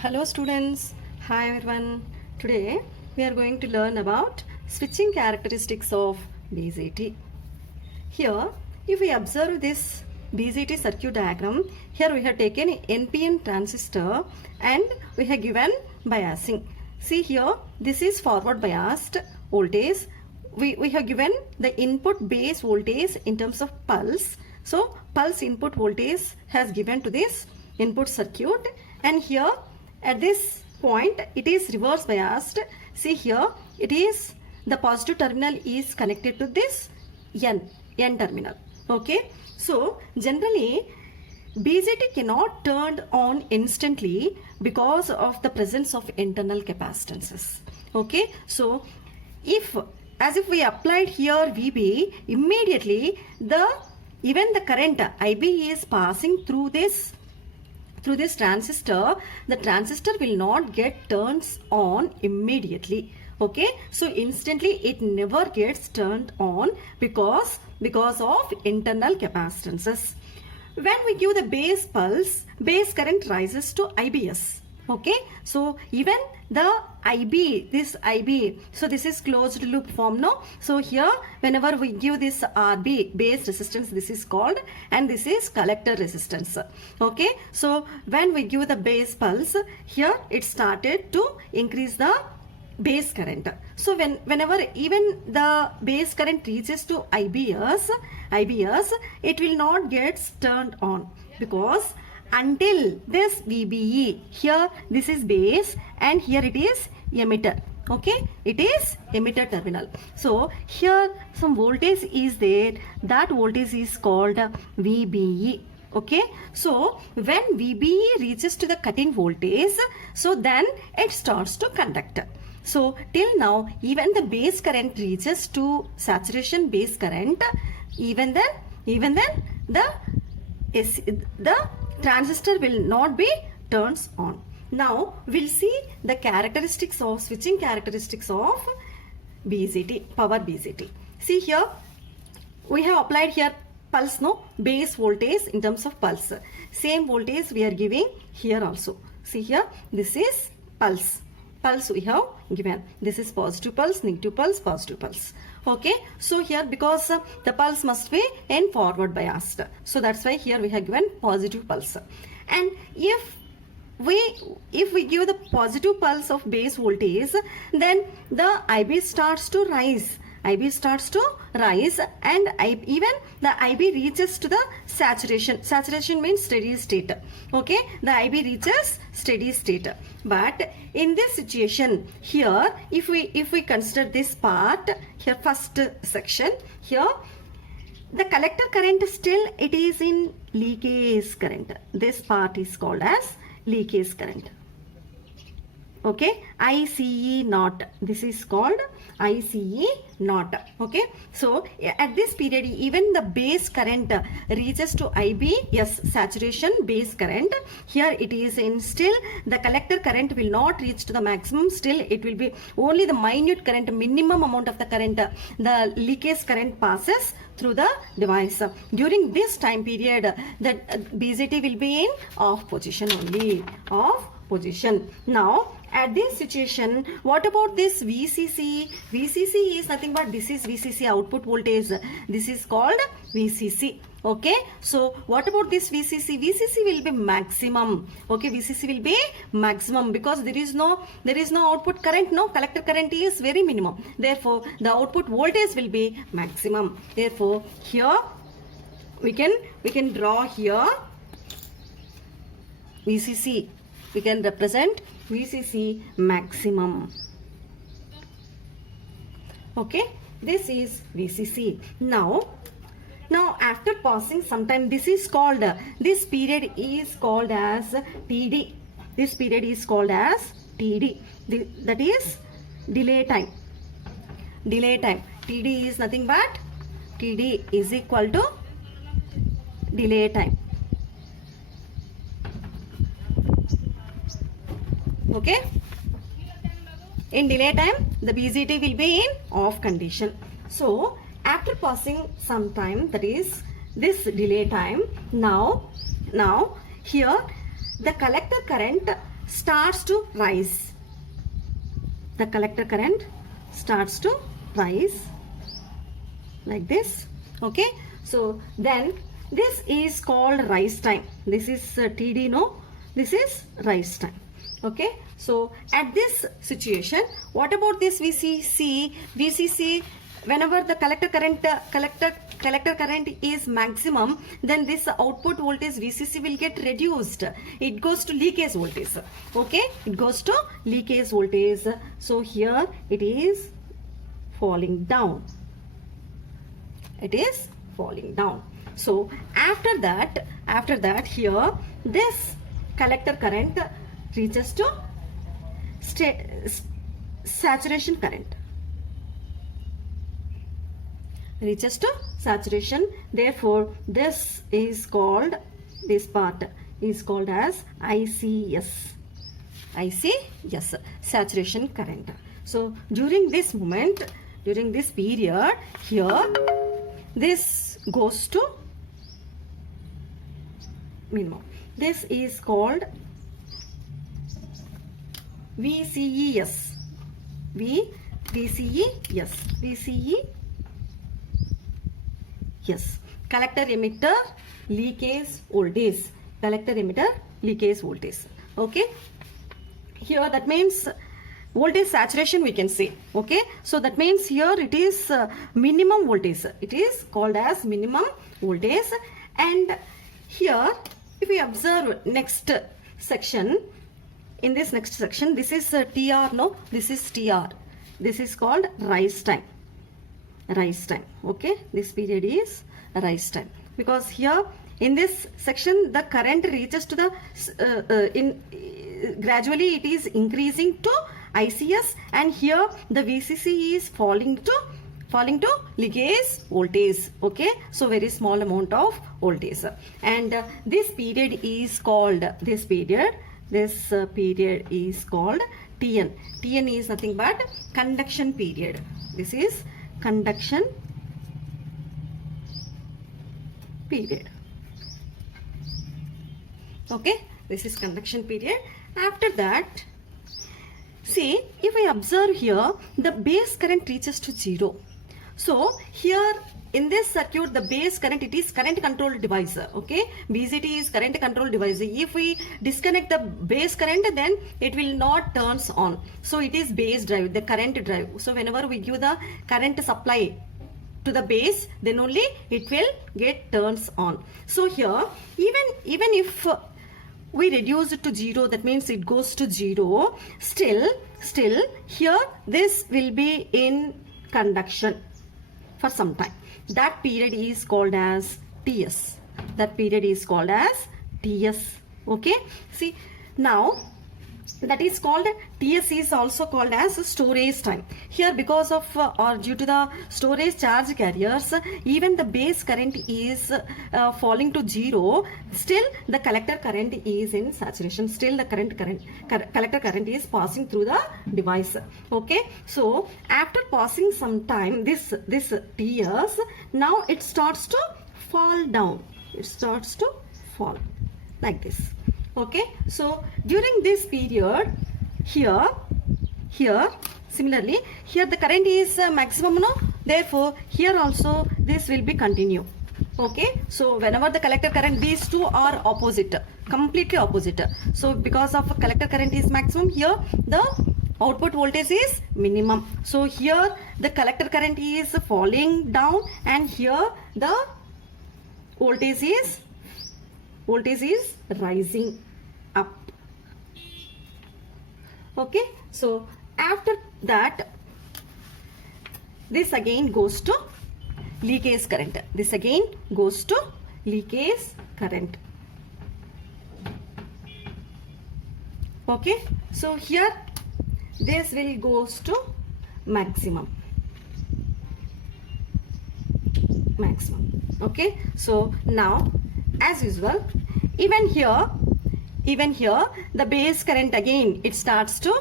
Hello students, hi everyone. Today we are going to learn about switching characteristics of BJT. Here if we observe this BJT circuit diagram, here we have taken NPN transistor and we have given biasing. See here, this is forward biased voltage. We have given the input base voltage in terms of pulse. So pulse input voltage has given to this input circuit, and here at this point it is reverse biased. See here, it is the positive terminal is connected to this N terminal. Okay, so generally BJT cannot turn on instantly because of the presence of internal capacitances. Okay, so if we applied here VB, immediately even the current IB is passing through this transistor, the transistor will not get turns on immediately. Okay, so instantly it never gets turned on because of internal capacitances. When we give the base pulse, base current rises to IBS. Okay, so even the IB, this IB, so this is closed loop form, no? So here whenever we give this RB, base resistance, this is called, and this is collector resistance. Okay, so when we give the base pulse, here it started to increase the base current. So whenever even the base current reaches to IBS, it will not get turned on because until this VBE, here this is base and here it is emitter. Okay, it is emitter terminal. So here some voltage is there, that voltage is called VBE. Okay, so when VBE reaches to the cut-in voltage, so then it starts to conduct. So till now even the base current reaches to saturation base current, even then the transistor will not be turns on. Now we'll see the characteristics of switching characteristics of BJT, power BJT. See here we have applied here pulse, no, base voltage in terms of pulse. Same voltage we are giving here also. See here, this is pulse we have given. This is positive pulse, negative pulse, positive pulse. Okay, so here because the pulse must be in forward biased, so that's why here we have given positive pulse. And if we give the positive pulse of base voltage, then the IB starts to rise. IB starts to rise and even the IB reaches to the saturation. Saturation means steady state. Okay, the IB reaches steady state. But in this situation here, if we consider this part here, first section here, the collector current still it is in leakage current. This part is called as leakage current. Okay, ICE naught, this is called ICE naught. Okay, so at this period even the base current reaches to IB, yes, saturation base current. Here it is in still the collector current will not reach to the maximum, still it will be only the minute current, minimum amount of the current, the leakage current passes through the device. During this time period the BJT will be in off position only, off position. Now at this situation, what about this VCC? VCC is nothing but this is VCC output voltage. This is called VCC. Okay, so what about this VCC? VCC will be maximum. Okay, VCC will be maximum because there is no output current, no, collector current is very minimum. Therefore, the output voltage will be maximum. Therefore, here we can draw here VCC. We can represent VCC maximum. Okay, this is VCC. Now after passing some time, this is called, this period is called as TD. This period is called as TD. That is delay time. Delay time. TD is nothing but TD is equal to delay time. Okay, in delay time the BJT will be in off condition. So after passing some time, that is this delay time, now here the collector current starts to rise. The collector current starts to rise like this. Okay, so then this is called rise time. This is TD, no? This is rise time. Okay, so at this situation, what about this VCC? VCC, whenever the collector current is maximum, then this output voltage VCC will get reduced. It goes to leakage voltage. Okay, it goes to leakage voltage. So here it is falling down. It is falling down. So after that here this collector current reaches to saturation current. Reaches to saturation. Therefore, this part is called as ICS. ICS, saturation current. So during this moment, during this period, here this goes to minimum. This is called VCES. Yes, collector emitter leakage voltage. Collector emitter leakage voltage. Okay, here that means voltage saturation we can say. Okay, so that means here it is minimum voltage. It is called as minimum voltage. And here if we observe next section, in this next section, this is TR, no, this is TR. This is called rise time. Rise time. Okay, this period is rise time, because here in this section the current reaches to the gradually it is increasing to ICS, and here the VCC is falling to leakage voltage. Okay, so very small amount of voltage, and this period is called this period is called TN. TN is nothing but conduction period. This is conduction period. Okay, this is conduction period. After that, see, if I observe here, the base current reaches to 0. So here in this circuit, the base current, it is current control device. Okay, BCT is current control device. If we disconnect the base current, then it will not turns on. So it is base drive, the current drive. So whenever we give the current supply to the base, then only it will get turns on. So here, even if we reduce it to 0, that means it goes to 0, still here this will be in conduction for some time. That period is called as TS. That period is called as TS. Okay, see, now that is called TS is also called as storage time. Here, because of or due to the storage charge carriers, even the base current is falling to 0, still the collector current is in saturation. Still the collector current is passing through the device. Okay, so after passing some time, this TS, now it starts to fall down. It starts to fall like this. Okay, so during this period, here similarly, here the current is maximum, no? Therefore here also this will be continue. Okay, so whenever the collector current, these two are opposite, completely opposite. So because of collector current is maximum, here the output voltage is minimum. So here the collector current is falling down, and here the voltage is rising up. Okay, so after that, this again goes to leakage current. This again goes to leakage current. Okay, so here this will goes to maximum. Okay, so now as usual, even here the base current again it starts to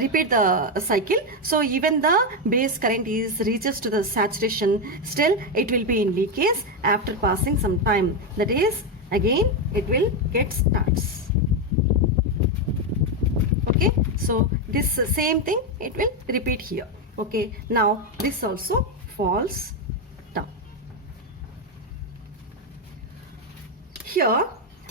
repeat the cycle. So even the base current reaches to the saturation, still it will be in leakage. After passing some time, that is again it will get starts. Okay, so this same thing it will repeat here. Okay, now this also falls down. Here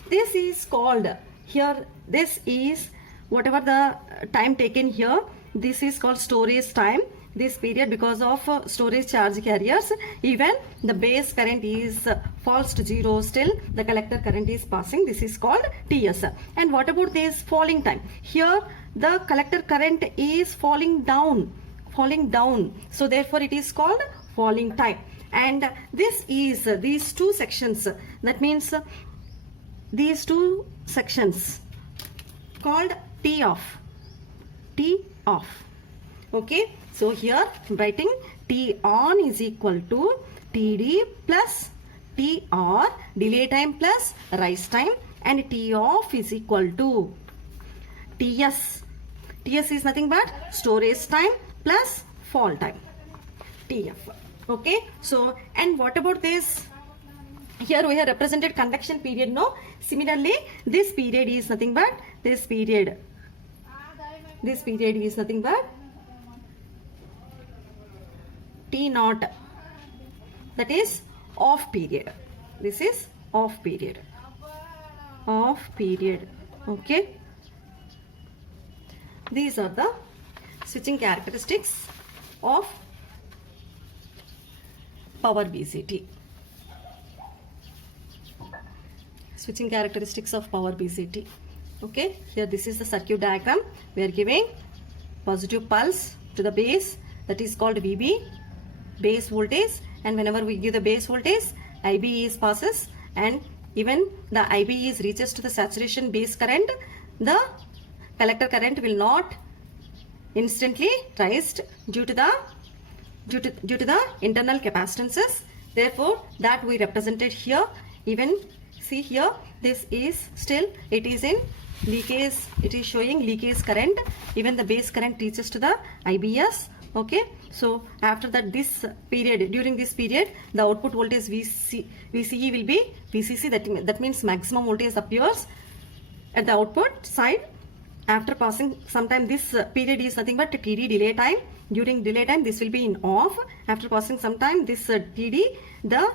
this is called, here this is whatever the time taken here, this is called storage time. This period, because of storage charge carriers, even the base current is falls to 0, still the collector current is passing. This is called TS. And what about this falling time? Here the collector current is falling down, so therefore it is called falling time. And this is these two sections, that means these two sections called T off. Okay, so here I'm writing T on is equal to TD plus TR, delay time plus rise time, and T off is equal to TS. TS is nothing but storage time plus fall time, TF. Okay, so and what about this? Here we have represented conduction period, no? Similarly, this period is nothing but this period is nothing but T naught, that is off period. This is off period. Okay, these are the switching characteristics of power BCT. Switching characteristics of power BCT. Okay, here this is the circuit diagram. We are giving positive pulse to the base, that is called VB, base voltage, and whenever we give the base voltage, IB is passes, and even the IB is reaches to the saturation base current, the collector current will not instantly rise due to the internal capacitances. Therefore, that we represented here. Even see here, this is still, it is in leakage, it is showing leakage current. Even the base current reaches to the IBS. Okay, so after that, this period, during this period, the output voltage VCE will be VCC, that means maximum voltage appears at the output side. After passing some time, this period is nothing but TD, delay time. During delay time, this will be in off. After passing some time, this TD, the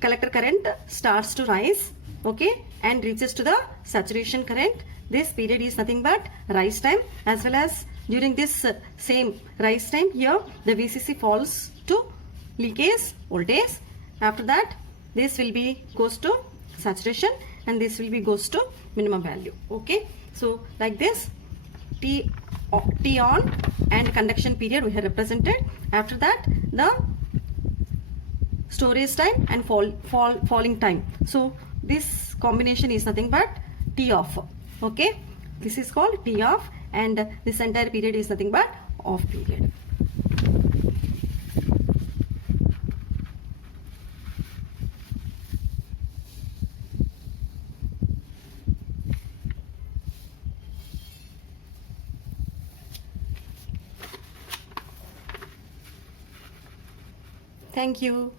collector current starts to rise, okay, and reaches to the saturation current. This period is nothing but rise time, as well as during this same rise time, here the VCC falls to leakage voltage. After that, this will be goes to saturation, and this will be goes to minimum value. Okay, so like this, T on and conduction period we have represented. After that, the storage time and falling time. So this combination is nothing but T off. Okay, this is called T off, and this entire period is nothing but off period. Thank you.